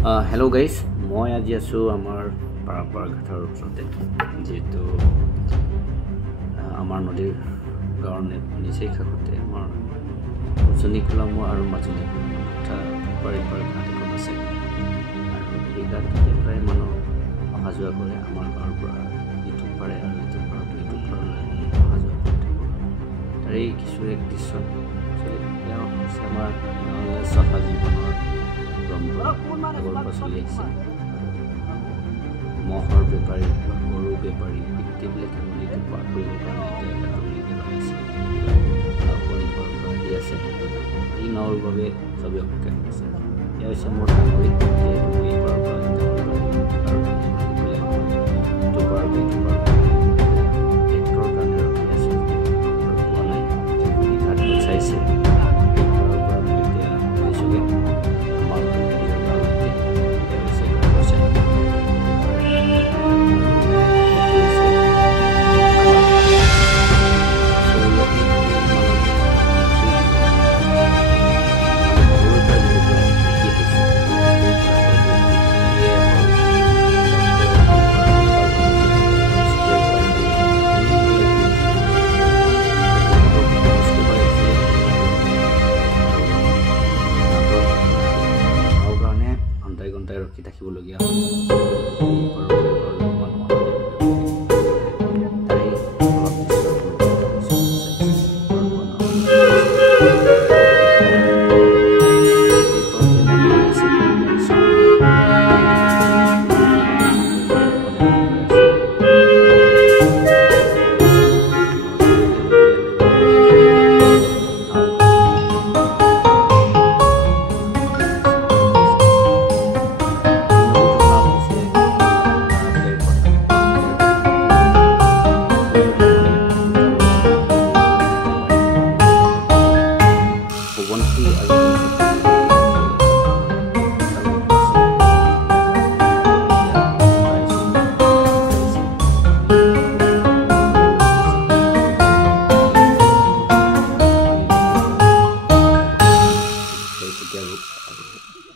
Hello guys, মই আজি আছো আমাৰ পাৰাপাৰ ঘাটৰ ওচৰতে যেটো আমাৰ নদীৰ গাঁৱৰ নিচেই কাষতে আমাৰ উজনিকোলাম আৰু মাজুলীকোলাম দুটা পাৰাপাৰ ঘাট এখন আছে আৰু এই ঘাটতে প্ৰায় মানুহ অহা যোৱা কৰে আমাৰ গাঁৱৰ পৰা ইটো পাৰে আৰু ইটো পাৰলৈ অহা যোৱা কৰি থাকে তাৰে কিছু এক দৃশ্য আমাৰ গাঁৱৰ চাফা জীৱনৰ মহৰ বেপাৰী গৰু বেপাৰী এইবিলাক নদীটো পাৰ কৰিবৰ কাৰণে আছে এই নাৱৰ বাবে চবেই অপেক্ষা কৰিছে এয়া হৈছে মোৰ চাইছে ৰখি থাকিবলগীয়া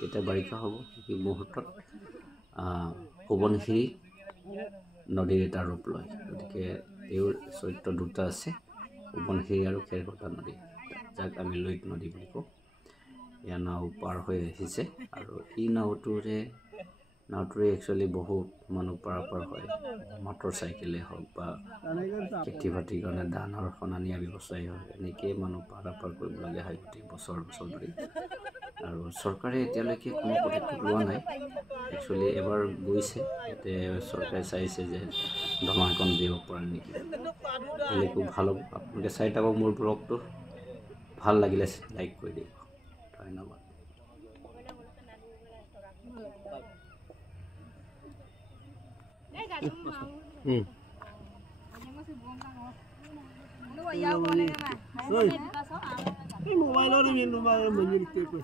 এটা বাৰিষা হ'ব এই মুহূৰ্তত সোৱণশিৰি নদীৰ এটা ৰূপ লয় গতিকে তেওঁৰ চৰিত্ৰ দুটা আছে সোৱণশিৰি আৰু খেৰকটা নদী যাক আমি লৈত নদী বুলি কওঁ এয়া নাও পাৰ হৈ আহিছে আৰু এই নাওটোৰে একচুৱেলি বহুত মানুহ পাৰাপাৰ হয় মটৰ চাইকেলে হওক বা খেতি বাতিৰ কাৰণে ধানৰ খনানিয়া ব্যৱসায়ী হয় এনেকৈ মানুহ পাৰাপাৰ কৰিবলগীয়া হয় গোটেই বছৰ ধৰি আৰু চৰকাৰে এতিয়ালৈকে কোনো পদক্ষেপ লোৱা নাই একচুৱেলি এবাৰ গৈছে ইয়াতে চৰকাৰে চাইছে যে ধৰ্মাকণ দিব পাৰে নেকি এনেকৈ ভাল হ'ব আপোনালোকে চাই থাকক মোৰ ব্লগটো ভাল লাগিলে লাইক কৰি দিব ধন্যবাদ Mobailo rin yung lumang mangyari ko.